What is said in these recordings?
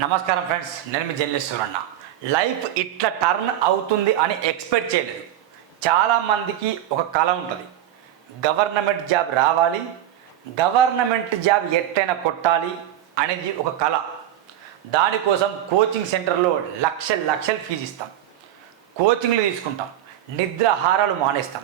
నమస్కారం ఫ్రెండ్స్ నేను మీ జర్నలిస్ట్ లైఫ్ ఇట్లా టర్న్ అవుతుంది అని ఎక్స్పెక్ట్ చేయలేదు. చాలామందికి ఒక కళ ఉంటుంది. గవర్నమెంట్ జాబ్ రావాలి గవర్నమెంట్ జాబ్ ఎట్టైనా కొట్టాలి అనేది ఒక కళ దానికోసం కోచింగ్ సెంటర్లో లక్ష లక్షలు ఫీజు ఇస్తాం. కోచింగ్లు తీసుకుంటాం. నిద్రాహారాలు మానేస్తాం.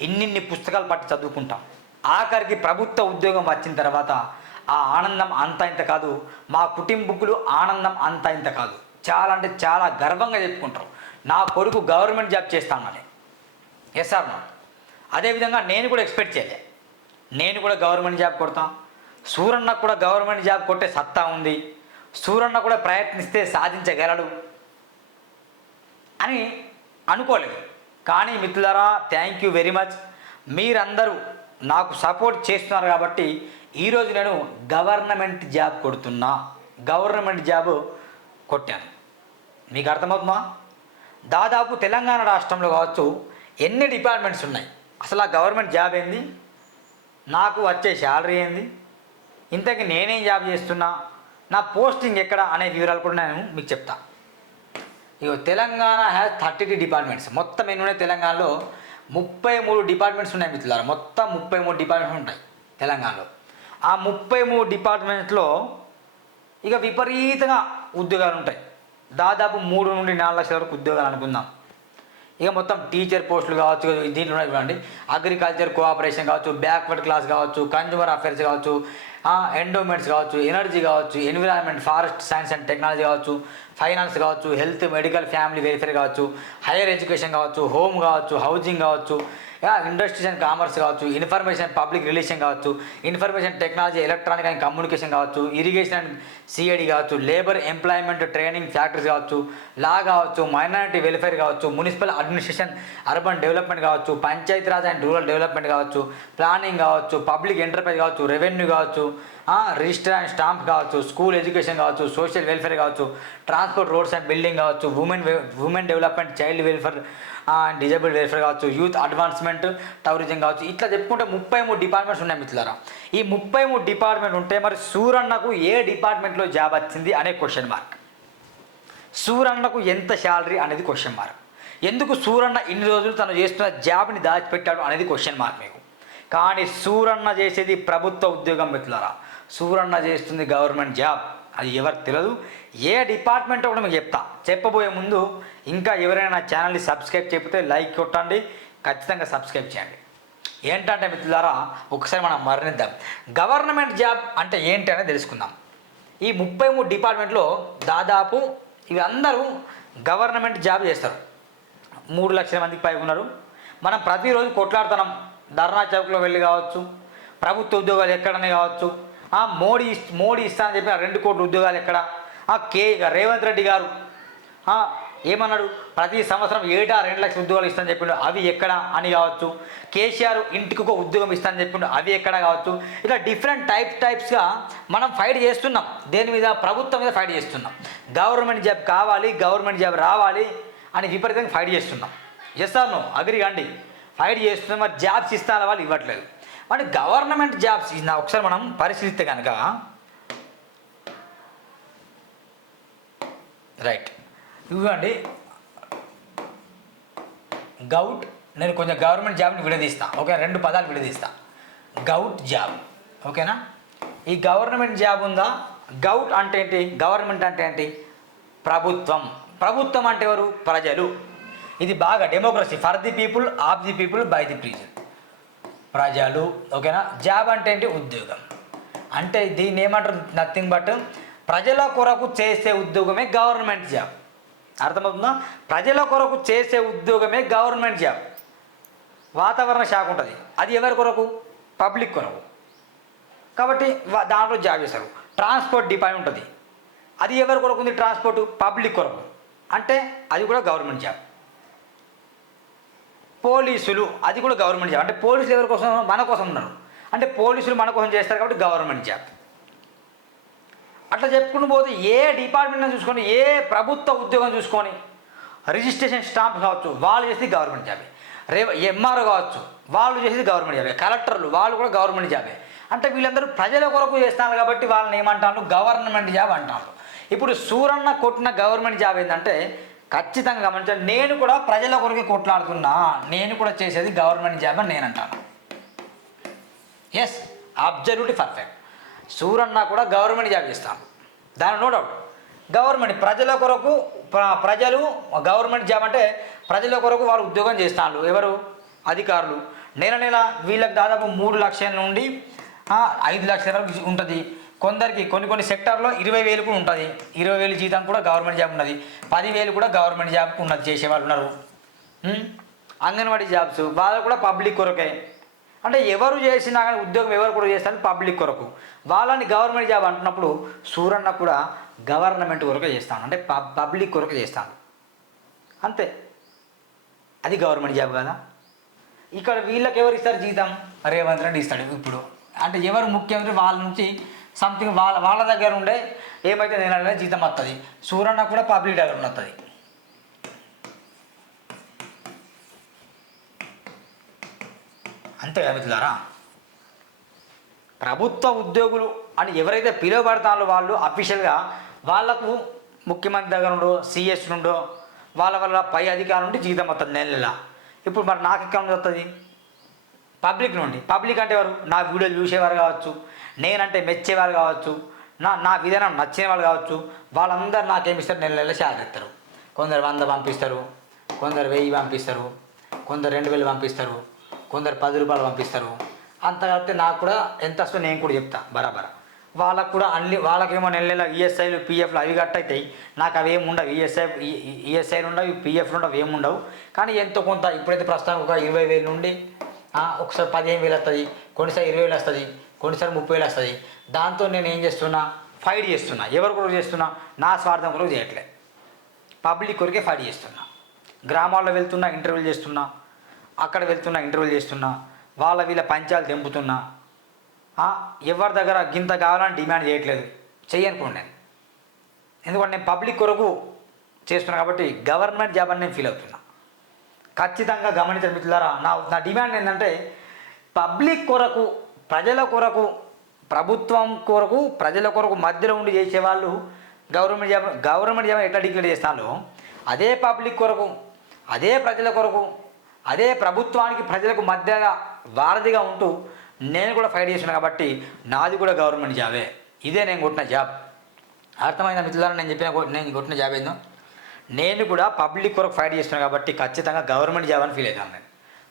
ఇన్నిన్ని పుస్తకాలు పట్టి చదువుకుంటాం. ఆఖరికి ప్రభుత్వ ఉద్యోగం వచ్చిన తర్వాత ఆ ఆనందం అంత ఇంత కాదు. మా కుటుంబకులు ఆనందం అంత ఇంత కాదు. చాలా అంటే చాలా గర్వంగా చెప్పుకుంటారు. నా కొడుకు గవర్నమెంట్ జాబ్ చేస్తానని ఎస్ ఆర్ నో అదేవిధంగా నేను కూడా ఎక్స్పెక్ట్ చేయలే. నేను కూడా గవర్నమెంట్ జాబ్ కొడతాం. సూరన్న కూడా గవర్నమెంట్ జాబ్ కొట్టే సత్తా ఉంది. సూరన్న కూడా ప్రయత్నిస్తే సాధించగలడు అని అనుకోలేదు. కానీ మిత్రులారా థ్యాంక్ యూ వెరీ మచ్ మీరందరూ నాకు సపోర్ట్ చేస్తున్నారు కాబట్టి ఈరోజు నేను గవర్నమెంట్ జాబ్ కొడుతున్నా. గవర్నమెంట్ జాబ్ కొట్టాను. మీకు అర్థమవుతుందా? దాదాపు తెలంగాణ రాష్ట్రంలో కావచ్చు ఎన్ని డిపార్ట్మెంట్స్ ఉన్నాయి? అసలు ఆ గవర్నమెంట్ జాబ్ ఏంది? నాకు వచ్చే శాలరీ ఏంది? ఇంతకీ నేనేం జాబ్ చేస్తున్నా? నా పోస్టింగ్ ఎక్కడ అనే వివరాలు కూడా నేను మీకు చెప్తా. ఇగో తెలంగాణ హ్యాస్ థర్టీ టీ డిపార్ట్మెంట్స్. మొత్తం ఎన్ని ఉన్నాయి తెలంగాణలో? ముప్పై మూడు డిపార్ట్మెంట్స్ ఉన్నాయి మిత్రులారా. మొత్తం ముప్పై మూడు డిపార్ట్మెంట్స్ ఉంటాయి తెలంగాణలో. ఆ ముప్పై మూడు డిపార్ట్మెంట్లో ఇక విపరీతంగా ఉద్యోగాలు ఉంటాయి. దాదాపు మూడు నుండి నాలుగు లక్షల వరకు ఉద్యోగాలు అనుకుందాం. ఇక మొత్తం టీచర్ పోస్టులు కావచ్చు దీంట్లో ఇవ్వండి చూడండి. అగ్రికల్చర్ కోఆపరేషన్ కావచ్చు బ్యాక్వర్డ్ క్లాస్ కావచ్చు కన్జ్యూమర్ అఫేర్స్ కావచ్చు ఎండోమెంట్స్ కావచ్చు ఎనర్జీ కావచ్చు environment forest science and technology కావచ్చు ఫైనాన్స్ కావచ్చు హెల్త్ మెడికల్ ఫ్యామిలీ వెల్ఫేర్ కావచ్చు హైయర్ ఎడ్యుకేషన్ కావచ్చు హోమ్ కావచ్చు హౌజింగ్ కావచ్చు ఇండస్ట్రీస్ అండ్ కామర్స్ కావచ్చు ఇన్ఫర్మేషన్ పబ్లిక్ రిలేషన్ కావచ్చు information technology electronic and communication కావచ్చు ఇరిగేషన్ అండ్ సిఐడి కావచ్చు లేబర్ ఎంప్లాయ్మెంట్ ట్రైనింగ్ ఫ్యాక్టరీస్ కావచ్చు లా కావచ్చు మైనారిటీ వెల్ఫేర్ కావచ్చు మున్సిపల్ అడ్మినిస్ట్రేషన్ అర్బన్ డెవలప్మెంట్ కావచ్చు పంచాయతీరాజ్ అండ్ రూరల్ డెవలప్మెంట్ కావచ్చు ప్లానింగ్ కావచ్చు పబ్లిక్ ఎంటర్ప్రైజ్ కావచ్చు రెవెన్యూ కావచ్చు రిజిస్టర్ అండ్ స్టాంప్ కావచ్చు స్కూల్ ఎడ్యుకేషన్ కావచ్చు సోషల్ వెల్ఫేర్ కావచ్చు ట్రాన్స్పోర్ట్ రోడ్స్ అండ్ బిల్డింగ్ కావచ్చు women women development child welfare and disable welfare కావచ్చు యూత్ అడ్వాన్స్మెంట్ టౌరిజం కావచ్చు ఇట్లా చెప్పుకుంటే ముప్పై మూడు డిపార్ట్మెంట్స్ ఉన్నాయి మిత్రులారా. ఈ ముప్పై మూడు డిపార్ట్మెంట్ ఉంటే మరి సూరన్నకు ఏ డిపార్ట్మెంట్లో జాబ్ వచ్చింది అనే క్వశ్చన్ మార్క్ సూరన్నకు ఎంత శాలరీ అనేది క్వశ్చన్ మార్క్ ఎందుకు సూరన్న ఇన్ని రోజులు తను చేస్తున్న జాబ్ని దాచిపెట్టాడు అనేది క్వశ్చన్ మార్క్ మీకు. కానీ సూరన్న చేసేది ప్రభుత్వ ఉద్యోగం మిత్రులరా. సూరన్న చేస్తుంది గవర్నమెంట్ జాబ్. అది ఎవరికి తెలియదు ఏ డిపార్ట్మెంట్ కూడా మీకు చెప్తా. చెప్పబోయే ముందు ఇంకా ఎవరైనా నా ఛానల్ని సబ్స్క్రైబ్ చెప్తే లైక్ కొట్టండి. ఖచ్చితంగా సబ్స్క్రైబ్ చేయండి. ఏంటంటే మిత్రులారా ఒకసారి మనం మరణిద్దాం. గవర్నమెంట్ జాబ్ అంటే ఏంటి అనేది తెలుసుకుందాం. ఈ ముప్పై మూడు డిపార్ట్మెంట్లో దాదాపు ఇవి అందరూ గవర్నమెంట్ జాబ్ చేస్తారు. మూడు లక్షల మందికి పై ఉన్నారు. మనం ప్రతిరోజు కొట్లాడుతున్నాం. ధర్నా చౌక్లో వెళ్ళి కావచ్చు ప్రభుత్వ ఉద్యోగాలు ఎక్కడనే కావచ్చు. ఆ మోడీ మోడీ ఇస్తానని చెప్పిన రెండు కోట్ల ఉద్యోగాలు ఎక్కడ? ఆ కే రేవంత్ రెడ్డి గారు. ఏమన్నాడు? ప్రతి సంవత్సరం ఏటా రెండు లక్షల ఉద్యోగాలు ఇస్తానని చెప్పిండు అవి ఎక్కడ అని కావచ్చు. కేసీఆర్ ఇంటికి ఒక ఉద్యోగం ఇస్తానని చెప్పిండు అవి ఎక్కడ కావచ్చు? ఇలా డిఫరెంట్ టైప్ టైప్స్గా మనం ఫైట్ చేస్తున్నాం. దేని మీద? ప్రభుత్వం మీద ఫైట్ చేస్తున్నాం. గవర్నమెంట్ జాబ్ కావాలి గవర్నమెంట్ జాబ్ రావాలి అని విపరీతంగా ఫైట్ చేస్తున్నాం. చేస్తాను అగ్రి కండి హైడ్ చేస్తున్న మరి జాబ్స్ ఇస్తారా వాళ్ళు ఇవ్వట్లేదు. మరి గవర్నమెంట్ జాబ్స్ ఇది ఒకసారి మనం పరిశీలిస్తే కనుక. రైట్. ఇవ్వండి. గౌట్ నేను కొంచెం గవర్నమెంట్ జాబ్ని విడదీస్తా. ఓకే రెండు పదాలు విడదీస్తా. Govt job. ఓకేనా? ఈ గవర్నమెంట్ జాబ్ ఉందా? గౌట్ అంటే ఏంటి? గవర్నమెంట్ అంటే ఏంటి? ప్రభుత్వం. ప్రభుత్వం అంటే ఎవరు? ప్రజలు. ఇది బాగా democracy for the people of the people by the people ప్రజలు ఓకేనా? జాబ్ అంటే ఏంటి? ఉద్యోగం. అంటే దీన్ని ఏమంటారు? నథింగ్ బట్ ప్రజల కొరకు చేసే ఉద్యోగమే గవర్నమెంట్ జాబ్ అర్థమవుతుందా? ప్రజల కొరకు చేసే ఉద్యోగమే గవర్నమెంట్ జాబ్ వాతావరణ శాఖ ఉంటుంది. అది ఎవరి కొరకు? పబ్లిక్ కొరకు. కాబట్టి దాంట్లో జాబ్ చేస్తారు. ట్రాన్స్పోర్ట్ డిపార్ట్మెంట్ ఉంటుంది. అది ఎవరి కొరకు ఉంది? ట్రాన్స్పోర్ట్ పబ్లిక్ కొరకు. అంటే అది కూడా గవర్నమెంట్ జాబ్ పోలీసులు అది కూడా గవర్నమెంట్ జాబ్. అంటే పోలీసులు ఎవరి కోసం? మన కోసం ఉన్నారు. అంటే పోలీసులు మన కోసం చేస్తారు కాబట్టి గవర్నమెంట్ జాబ్. అట్లా చెప్పుకుని పోతే ఏ డిపార్ట్మెంట్ చూసుకొని ఏ ప్రభుత్వ ఉద్యోగం చూసుకొని రిజిస్ట్రేషన్ స్టాంప్ కావచ్చు వాళ్ళు చేసేది గవర్నమెంట్ జాబే. రే ఎంఆర్ఓ కావచ్చు వాళ్ళు చేసేది గవర్నమెంట్ జాబే. కలెక్టర్లు వాళ్ళు కూడా గవర్నమెంట్ జాబే. అంటే వీళ్ళందరూ ప్రజల కొరకు చేస్తున్నారు కాబట్టి వాళ్ళని ఏమంటారు? గవర్నమెంట్ జాబ్ అంటారు. ఇప్పుడు సూరన్న కొట్టిన గవర్నమెంట్ జాబ్ ఏంటంటే ఖచ్చితంగా గమనించండి. నేను కూడా ప్రజల కొరకు కొట్లాడుతున్నా. నేను కూడా చేసేది గవర్నమెంట్ జాబ్ అని నేను అంటాను ఎస్ అబ్జల్యూట్లీ పర్ఫెక్ట్ సూరన్న కూడా గవర్నమెంట్ జాబ్ చేస్తాను. దాని నో డౌట్ గవర్నమెంట్ ప్రజల కొరకు ప్రజలు గవర్నమెంట్ జాబ్ అంటే ప్రజల కొరకు వారు ఉద్యోగం చేస్తాను ఎవరు? అధికారులు. నెల నెల వీళ్ళకి దాదాపు మూడు లక్షల నుండి ఐదు లక్షల వరకు ఉంటుంది. కొందరికి కొన్ని కొన్ని సెక్టార్లో ఇరవై వేలు కూడా ఉంటుంది. ఇరవై వేలు జీతం కూడా గవర్నమెంట్ జాబ్ ఉన్నది. పదివేలు కూడా గవర్నమెంట్ జాబ్ ఉన్నది చేసేవాళ్ళు ఉన్నారు. అంగన్వాడీ జాబ్స్ వాళ్ళు కూడా పబ్లిక్ కొరకే. అంటే ఎవరు చేసినా కానీ ఉద్యోగం ఎవరు కూడా చేస్తారు పబ్లిక్ కొరకు. వాళ్ళని గవర్నమెంట్ జాబ్ అంటున్నప్పుడు సూరన్న కూడా గవర్నమెంట్ కొరకు చేస్తాను. అంటే పబ్ పబ్లిక్ కొరకు చేస్తాను. అంతే. అది గవర్నమెంట్ జాబ్ కదా. ఇక్కడ వీళ్ళకి ఎవరు ఇస్తారు జీతం? రేవంత్ రెడ్డి ఇస్తాడు ఇప్పుడు. అంటే ఎవరు ముఖ్యమంత్రి వాళ్ళ నుంచి సంథింగ్ వాళ్ళ వాళ్ళ దగ్గర ఉండే ఏమైతే నేను జీతం వస్తుంది సూరన్న కూడా పబ్లిక్ దగ్గర వస్తుంది అంతే కదా మిత్రులారా? ప్రభుత్వ ఉద్యోగులు అని ఎవరైతే పిలువబడతారో వాళ్ళు అఫీషియల్గా వాళ్ళకు ముఖ్యమంత్రి దగ్గర నుండో సిఎస్ నుండో వాళ్ళ వల్ల పై అధికారుల నుండి జీతం వస్తుంది నెల నెల. ఇప్పుడు మరి నాకు ఎక్కడ వస్తుంది పబ్లిక్ నుండి. పబ్లిక్ అంటే ఎవరు? నా వీడియోలు చూసేవారు కావచ్చు నేనంటే మెచ్చేవారు కావచ్చు నా నా విధానం నచ్చిన వాళ్ళు కావచ్చు వాళ్ళందరూ నాకేమిస్తారు నెల నెల షేర్ ఇస్తారు. కొందరు వంద పంపిస్తారు కొందరు వెయ్యి పంపిస్తారు కొందరు రెండు వేలు పంపిస్తారు కొందరు పది రూపాయలు పంపిస్తారు. అంత కాబట్టి నాకు కూడా ఎంత వస్తుందో నేను కూడా చెప్తా బరాబర్. వాళ్ళకు కూడా అన్ని వాళ్ళకేమో నెల నెల ఈఎస్ఐలు పిఎఫ్లు అవి కట్ అవుతాయి. నాకు అవి ఏమి ఉండవు. ఈఎస్ఐ ఈఎస్ఐలు ఉండవు పిఎఫ్లు ఉండవు ఏమి ఉండవు. కానీ ఎంతో కొంత ఇప్పుడైతే ప్రస్తుతం ఒక ఇరవై వేల నుండి ఒకసారి పదిహేను వేలు వస్తుంది కొన్నిసారి ఇరవై వేలు వస్తుంది కొన్నిసారి ముప్పై వేలు వస్తుంది. దాంతో నేను ఏం చేస్తున్నా ఫైట్ చేస్తున్నా. ఎవరి కొరకు చేస్తున్నా నా స్వార్థం కొరకు చేయట్లే. పబ్లిక్ కొరకే ఫైట్ చేస్తున్నా. గ్రామాల్లో వెళ్తున్నా ఇంటర్వ్యూలు చేస్తున్నా అక్కడ వెళ్తున్నా ఇంటర్వ్యూలు చేస్తున్నా వాళ్ళ వీళ్ళ పంచాలు తెంపుతున్నా. ఎవరి దగ్గర గింత కావాలని డిమాండ్ చేయట్లేదు. చెయ్యనుకోండి. నేను ఎందుకంటే నేను పబ్లిక్ కొరకు చేస్తున్నా కాబట్టి గవర్నమెంట్ జాబ్ అని నేను ఫీల్ అవుతున్నా. ఖచ్చితంగా గమనించిన మిత్రులారా. నా నా డిమాండ్ ఏంటంటే పబ్లిక్ కొరకు ప్రజల కొరకు ప్రభుత్వం కొరకు ప్రజల కొరకు మధ్యలో ఉండి చేసేవాళ్ళు గవర్నమెంట్ జాబ్ గవర్నమెంట్ జాబ్ ఎట్లా డిక్లేర్ చేస్తానో అదే పబ్లిక్ కొరకు అదే ప్రజల కొరకు అదే ప్రభుత్వానికి ప్రజలకు మధ్యగా వారధిగా ఉంటూ నేను కూడా ఫైట్ చేసాను కాబట్టి నాది కూడా గవర్నమెంట్ జాబే. ఇదే నేను కొట్టిన జాబ్. అర్థమైందా మిత్రులారా? నేను చెప్పిన నేను కొట్టిన జాబ్ ఏందో? నేను కూడా పబ్లిక్ కొరకు ఫైట్ చేస్తున్నాను కాబట్టి ఖచ్చితంగా గవర్నమెంట్ జాబ్ అని ఫీల్ అవుతాను నేను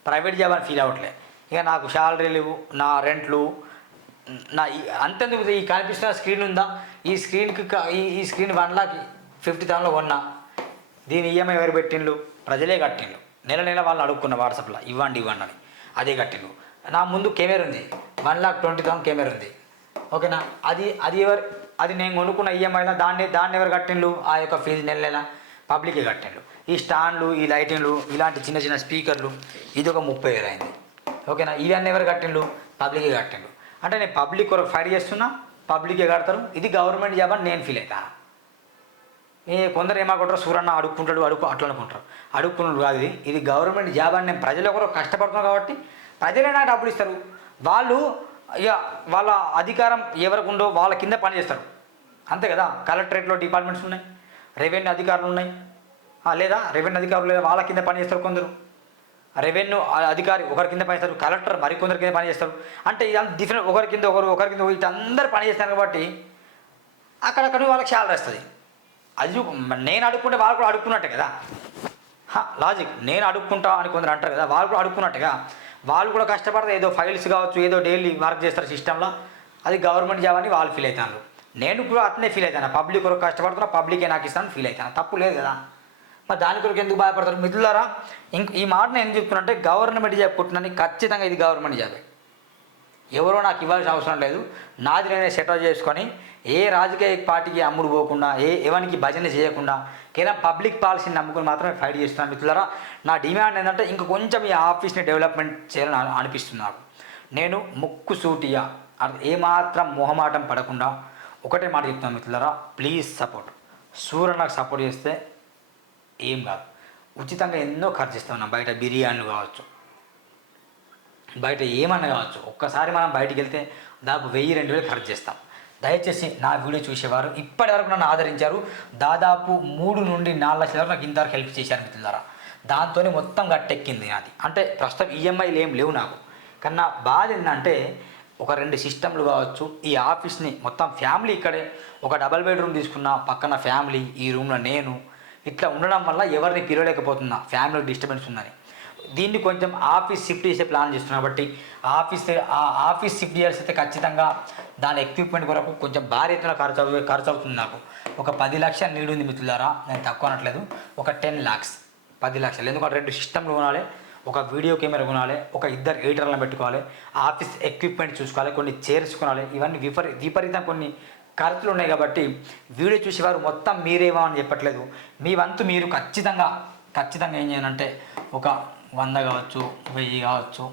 ప్రైవేట్ జాబ్ అని ఫీల్ అవ్వట్లే. ఇక నాకు శాలరీలు నా రెంట్లు నా ఈ అంతెందుకు ఈ కనిపిస్తున్న స్క్రీన్ ఉందా? ఈ స్క్రీన్కి ఈ ఈ స్క్రీన్ వన్ లాక్ ఫిఫ్టీ థౌసండ్లో కొన్నా. దీని ఈఎంఐ ఎవరు పెట్టిండ్రు ప్రజలే కట్టిండ్రు నెల నెల వాళ్ళని అడుక్కున్న వాట్సాప్లో ఇవ్వండి ఇవ్వండి అని. అదే కట్టిండ్రు నా ముందు కెమెరా ఉంది. One lakh twenty thousand camera ఉంది. ఓకేనా? అది అది ఎవరు అది నేను కొనుక్కున్న ఈఎంఐలో దాన్ని దాన్ని ఎవరు కట్టిండ్రు ఆ యొక్క ఫీజు నెల నెల. పబ్లికే కట్టాడు. ఈ స్టాండ్లు ఈ లైటింగ్లు ఇలాంటి చిన్న చిన్న స్పీకర్లు ఇది ఒక ముప్పై వేలు అయింది. ఓకేనా? ఇవన్నీ ఎవరు కట్టిండు పబ్లికే కట్టిండు అంటే నేను పబ్లిక్ కొరకు ఫైర్ చేస్తున్నా పబ్లికే కడతారు. ఇది గవర్నమెంట్ జాబ్ అని నేను ఫీల్ అవుతా. ఏ కొందరు ఏమనుకుంటారు సూరన్న అడుక్కుంటాడు అడుక్కు అట్లా అనుకుంటారు. అడుక్కున్నాడు కాదు ఇది. ఇది గవర్నమెంట్ జాబ్ అని నేను ప్రజల కొరకు కష్టపడుతున్నాను కాబట్టి ప్రజలే నాకు డబ్బులు ఇస్తారు. వాళ్ళు ఇక వాళ్ళ అధికారం ఎవరికి ఉండో వాళ్ళ కింద పనిచేస్తారు అంతే కదా? కలెక్టరేట్లో డిపార్ట్మెంట్స్ ఉన్నాయి. రెవెన్యూ అధికారులు ఉన్నాయి. లేదా రెవెన్యూ అధికారులు లేదా వాళ్ళ కింద పనిచేస్తారు కొందరు. రెవెన్యూ అధికారి ఒకరి కింద పనిచేస్తారు కలెక్టర్ మరికొందరి కింద పనిచేస్తారు. అంటే ఇదంతా డిఫరెంట్ ఒకరి కింద ఒకరు ఒకరి కింద ఇటు పని పనిచేస్తారు కాబట్టి అక్కడక్కడ వాళ్ళకి శాలరీ వస్తుంది. అది నేను అడుక్కుంటే వాళ్ళు కూడా అడుక్కున్నట్టే కదా. లాజిక్ నేను అడుక్కుంటా అని కొందరు అంటారు కదా వాళ్ళు కూడా అడుక్కున్నట్టుగా. వాళ్ళు కూడా కష్టపడతారు ఏదో ఫైల్స్ కావచ్చు ఏదో డైలీ వర్క్ చేస్తారు సిస్టంలో అది గవర్నమెంట్ జాబ్ అని వాళ్ళు ఫీల్ అవుతారు. నేను కూడా అట్నే ఫీల్ అవుతాను పబ్లిక్ కొరకు కష్టపడుతున్నా పబ్లికే నాకు ఇస్తాను ఫీల్ అవుతాను తప్పు లేదు కదా. మరి దాని కొరకు ఎందుకు బాధపడతారు? మిత్రులారా ఇంక ఈ మాట నేను ఎందుకు గవర్నమెంట్ జాబ్ పుట్టినని ఖచ్చితంగా ఇది గవర్నమెంట్ జాబే ఎవరో నాకు ఇవ్వాల్సిన అవసరం లేదు. నాది నేనే సెటిల్ చేసుకొని ఏ రాజకీయ పార్టీకి అమ్ముడు పోకుండా ఏ ఎవరికి భజన చేయకుండా కేవలం పబ్లిక్ పాలసీని నమ్ముకుని మాత్రమే ఫైట్ చేస్తున్నాను మిత్రులారా. నా డిమాండ్ ఏంటంటే ఇంక కొంచెం ఈ ఆఫీస్ని డెవలప్మెంట్ చేయాలని అనిపిస్తున్నారు అనిపిస్తుంది నాకు. నేను ముక్కు సూటిగా ఏమాత్రం మొహమాటం పడకుండా ఒకటే మాట చెప్తున్నాను మిత్రులరా ప్లీజ్ సపోర్ట్ సూర్య నాకు సపోర్ట్ చేస్తే ఏం కాదు. ఉచితంగా ఎన్నో ఖర్చు ఇస్తాం బయట బిర్యానీలు కావచ్చు బయట ఏమన్నా కావచ్చు. ఒక్కసారి మనం బయటికి వెళ్తే దాదాపు వెయ్యి రెండు వేలు ఖర్చు చేస్తాం. దయచేసి నా వీడియో చూసేవారు ఇప్పటి వరకు నన్ను ఆదరించారు. దాదాపు మూడు నుండి నాలుగు లక్షల వరకు నాకు ఇంతవరకు హెల్ప్ చేశారు మిత్రులారా. దాంతోనే మొత్తం గట్టెక్కింది నాది. అంటే ప్రస్తుతం ఈఎంఐలు ఏం లేవు నాకు. కానీ నా బాధ ఏంటంటే ఒక రెండు సిస్టమ్లు కావచ్చు ఈ ఆఫీస్ని మొత్తం ఫ్యామిలీ ఇక్కడే. ఒక డబల్ బెడ్రూమ్ తీసుకున్న పక్కన ఫ్యామిలీ ఈ రూమ్లో నేను. ఇట్లా ఉండడం వల్ల ఎవరిని పిలవలేకపోతున్నా ఫ్యామిలీకి డిస్టర్బెన్స్ ఉందని. దీన్ని కొంచెం ఆఫీస్ షిఫ్ట్ చేసే ప్లాన్ చేస్తున్నా కాబట్టి ఆఫీస్ ఆ ఆఫీస్ షిఫ్ట్ చేయాల్సి అయితే ఖచ్చితంగా దాని ఎక్విప్మెంట్ కొరకు కొంచెం భారీ ఎత్తున ఖర్చు అవు ఖర్చు అవుతుంది నాకు. ఒక పది లక్షలు నీడు ఉంది మిత్రులారా నేను తక్కువ అనట్లేదు. ఒక టెన్ ల్యాక్స్ పది లక్షలు. ఎందుకంటే రెండు సిస్టమ్లు కొనాలి. ఒక వీడియో కెమెరా కొనాలి ఒక ఇద్దరు ఎడిటర్లను పెట్టుకోవాలి ఆఫీస్ ఎక్విప్మెంట్ చూసుకోవాలి కొన్ని చైర్స్ కొనాలి ఇవన్నీ విపరీ విపరీతం కొన్ని ఖర్చులు ఉన్నాయి కాబట్టి వీడియో చూసేవారు మొత్తం మీరేమో అని చెప్పట్లేదు. మీ వంతు మీరు ఖచ్చితంగా ఖచ్చితంగా ఏం చేయాలంటే ఒక వంద కావచ్చు వెయ్యి కావచ్చు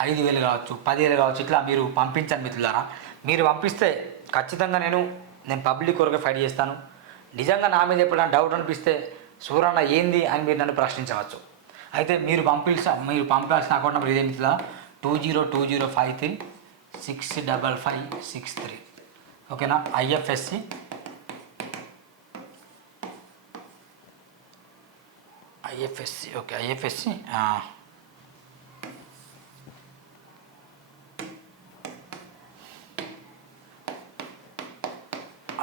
ఐదు వేలు కావచ్చు పదివేలు కావచ్చు ఇట్లా మీరు పంపించండి మిత్రులారా. మీరు పంపిస్తే ఖచ్చితంగా నేను నేను పబ్లిక్ కొరకు ఫైట్ చేస్తాను. నిజంగా నా మీద ఎప్పుడైనా డౌట్ అనిపిస్తే సూరన్న ఏంది? అని మీరు నన్ను ప్రశ్నించవచ్చు. అయితే మీరు పంపించాల్సిన మీరు పంపాల్సిన అకౌంట్ నెంబర్ ఇదే మిత్రులా two zero two zero five three six double five six three ఓకేనా? IFSC IFSC okay IFSC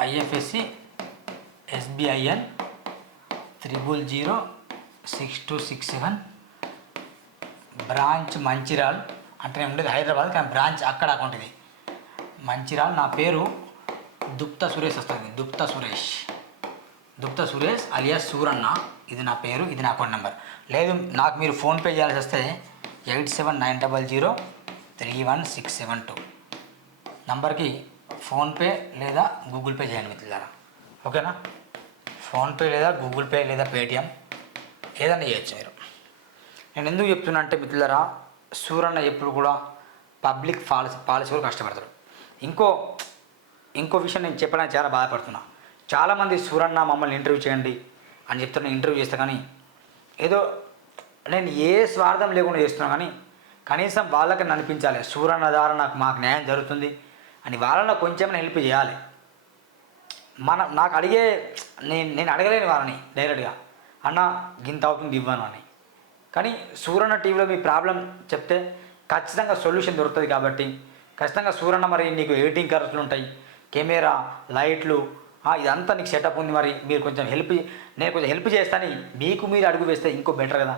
IFSC SBIN triple zero six two six seven branch Mancherial అంటే నేను ఉండేది హైదరాబాద్ కానీ బ్రాంచ్ అక్కడ అకౌంట్ ఇది. మంచిర్యాల్ నా పేరు దుప్త సురేష్ వస్తుంది. దుప్త సురేష్. దుప్త సురేష్ అలియాస్ సూరన్న ఇది నా పేరు ఇది నా అకౌంట్ నెంబర్. లేదు నాకు మీరు ఫోన్పే చేయాల్సి వస్తే eight seven nine double zero three one six seven two. నంబర్కి ఫోన్పే లేదా గూగుల్ పే చేయండి మిత్రులారా. ఓకేనా? ఫోన్పే లేదా గూగుల్ పే లేదా పేటిఎం. ఏదైనా చేయొచ్చు మీరు. నేను ఎందుకు చెప్తున్నా అంటే మిత్రులరా సూరన్న ఎప్పుడు కూడా పబ్లిక్ పాలసీ పాలసీ కూడా కష్టపడతాడు. ఇంకో ఇంకో విషయం నేను చెప్పడానికి చాలా బాధపడుతున్నా. చాలామంది సూరన్న మమ్మల్ని ఇంటర్వ్యూ చేయండి అని చెప్తున్నా ఇంటర్వ్యూ చేస్తా కానీ ఏదో నేను ఏ స్వార్థం లేకుండా చేస్తున్నా కానీ కనీసం వాళ్ళకి అనిపించాలి సూరన్న ద్వారా నాకు మాకు న్యాయం జరుగుతుంది అని వాళ్ళని కొంచెం హెల్ప్ చేయాలి. మన నాకు అడిగే నేను నేను అడగలేని వాళ్ళని డైరెక్ట్గా. అన్న గింత అవుతుంది ఇవ్వను అని. కానీ సూరన్న టీవీలో మీ ప్రాబ్లం చెప్తే ఖచ్చితంగా సొల్యూషన్ దొరుకుతుంది కాబట్టి ఖచ్చితంగా సూరన్న మరి నీకు ఎడిటింగ్ ఖర్చులు ఉంటాయి కెమెరా లైట్లు ఇదంతా నీకు సెటప్ ఉంది మరి మీరు కొంచెం హెల్ప్ నేను కొంచెం హెల్ప్ చేస్తాను మీకు మీరు అడుగు వేస్తే ఇంకో బెటర్ కదా.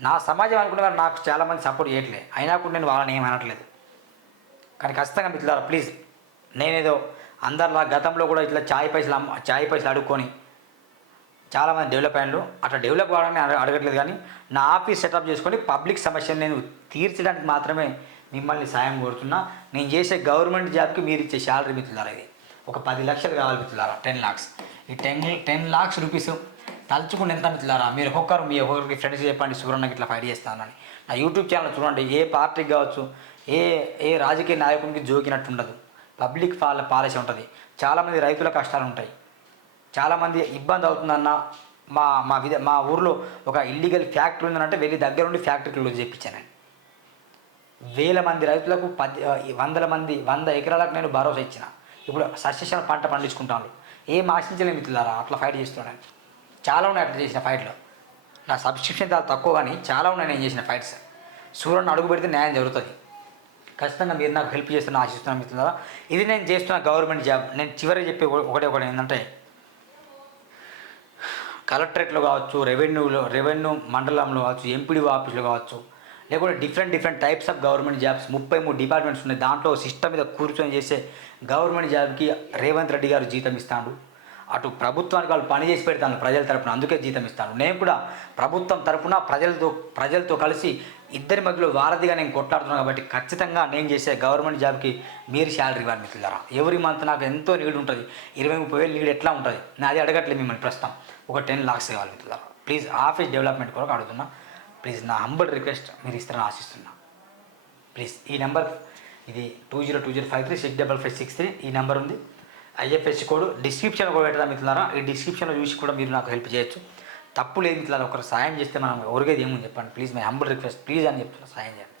నా సమాజం అనుకునే వారు నాకు చాలామంది సపోర్ట్ చేయట్లే అయినా కూడా నేను వాళ్ళని ఏం అనట్లేదు. కానీ ఖచ్చితంగా మిత్రులారా ప్లీజ్ నేనేదో అందరిలా గతంలో కూడా ఇట్లా చాయ్ పైసలు అమ్మ చాయ్ పైసలు అడుక్కొని చాలామంది డెవలప్ అయ్యారు అట్లా డెవలప్ కావడమే అడగట్లేదు కానీ నా ఆఫీస్ సెటప్ చేసుకొని పబ్లిక్ సమస్యలు నేను తీర్చడానికి మాత్రమే మిమ్మల్ని సాయం కోరుతున్నా. నేను చేసే గవర్నమెంట్ జాబ్కి మీరు ఇచ్చే శాలరీ మిత్రులారా ఇది. ఒక పది లక్షలు కావాలి మిత్రులారా టెన్ లాక్స్. ఈ టెన్ టెన్ లాక్స్ రూపీస్ తలుచుకుని ఎంత మిత్రులారా? మీరు ఒక్కొక్కరు మీ ఒక్కొక్కరికి ఫ్రెండ్స్ చెప్పండి సూరన్నకి ఇట్లా ఫైట్ చేస్తానని. నా యూట్యూబ్ ఛానల్ చూడండి ఏ పార్టీకి కావచ్చు ఏ ఏ రాజకీయ నాయకునికి జోకినట్టు ఉండదు. పబ్లిక్ పాల పాలసీ ఉంటుంది. చాలామంది రైతుల కష్టాలు ఉంటాయి. చాలామంది ఇబ్బంది అవుతుందన్న మా మా విధ మా ఊర్లో ఒక ఇల్లీగల్ ఫ్యాక్టరీ ఉందంటే వెళ్ళి దగ్గర ఉండి ఫ్యాక్టరీ క్లోజ్ చేయించానండి వేల మంది రైతులకు పది వందల మంది వంద ఎకరాలకు నేను భరోసా ఇచ్చిన. ఇప్పుడు సస్యశాల పంట పండించుకుంటాను ఏం ఆశించలేము మిత్రులారా అట్లా ఫైట్ చేస్తున్నాను చాలా ఉన్నాయి అట్లా చేసిన ఫైట్లు నా సబ్స్క్రిప్షన్ చాలా తక్కువ కానీ చాలా ఉన్నాయి నేను చేసిన ఫైట్స్ సూర్యుని అడుగు పెడితే న్యాయం జరుగుతుంది. ఖచ్చితంగా మీరు నాకు హెల్ప్ చేస్తున్న ఆశిస్తున్నాను మిత్రులారా. ఇది నేను చేస్తున్న గవర్నమెంట్ జాబ్. నేను చివరి చెప్పే ఒకటే ఒకటి ఏంటంటే కలెక్టరేట్లో కావచ్చు రెవెన్యూలో రెవెన్యూ మండలంలో కావచ్చు ఎంపీడీ ఆఫీస్లో కావచ్చు లేకుంటే different different types of government jobs ముప్పై మూడు డిపార్ట్మెంట్స్ ఉన్నాయి. దాంట్లో సిస్టమ్ మీద కూర్చొని చేసే గవర్నమెంట్ జాబ్కి రేవంత్ రెడ్డి గారు జీతం ఇస్తాడు. అటు ప్రభుత్వానికి వాళ్ళు పని చేసి పెడతాను ప్రజల తరపున అందుకే జీతం ఇస్తాను నేను కూడా ప్రభుత్వం తరపున ప్రజలతో ప్రజలతో కలిసి ఇద్దరి మధ్యలో వారధిగా నేను కొట్లాడుతున్నాను కాబట్టి ఖచ్చితంగా నేను చేసే గవర్నమెంట్ జాబ్కి మీరు శాలరీ ఇవ్వాలి మిత్రులారా ఎవరి మంత్ నాకు ఎంతో నీడ్ ఉంటుంది. ఇరవై ముప్పై వేలు నీడ్ ఎట్లా ఉంటుంది? నాది అడగట్లేదు మిమ్మల్ని ప్రస్తుతం. ఒక టెన్ లాక్స్ కావాలి మిత్రులారా ప్లీజ్ ఆఫీస్ డెవలప్మెంట్ కొరకు అడుగుతున్నా. ప్లీజ్ నా హంబల్ రిక్వెస్ట్ మీరు ఇస్తారని ఆశిస్తున్నా. ప్లీజ్ ఈ నెంబర్ ఇది two zero two zero five three six double five six three ఈ నెంబర్ ఉంది. ఐఎఫ్ఎస్సి కోడ్ డిస్క్రిప్షన్ కూడా పెడతాం మిత్రులారా ఈ డిస్క్రిప్షన్లో చూసి కూడా మీరు నాకు హెల్ప్ చేయొచ్చు. తప్పు లేదు ఇట్లా ఒకరు సాయం చేస్తే మనం ఒరిగేది ఏముంది చెప్పండి. Please my humble request please అని చెప్తున్నా సాయం చేయండి.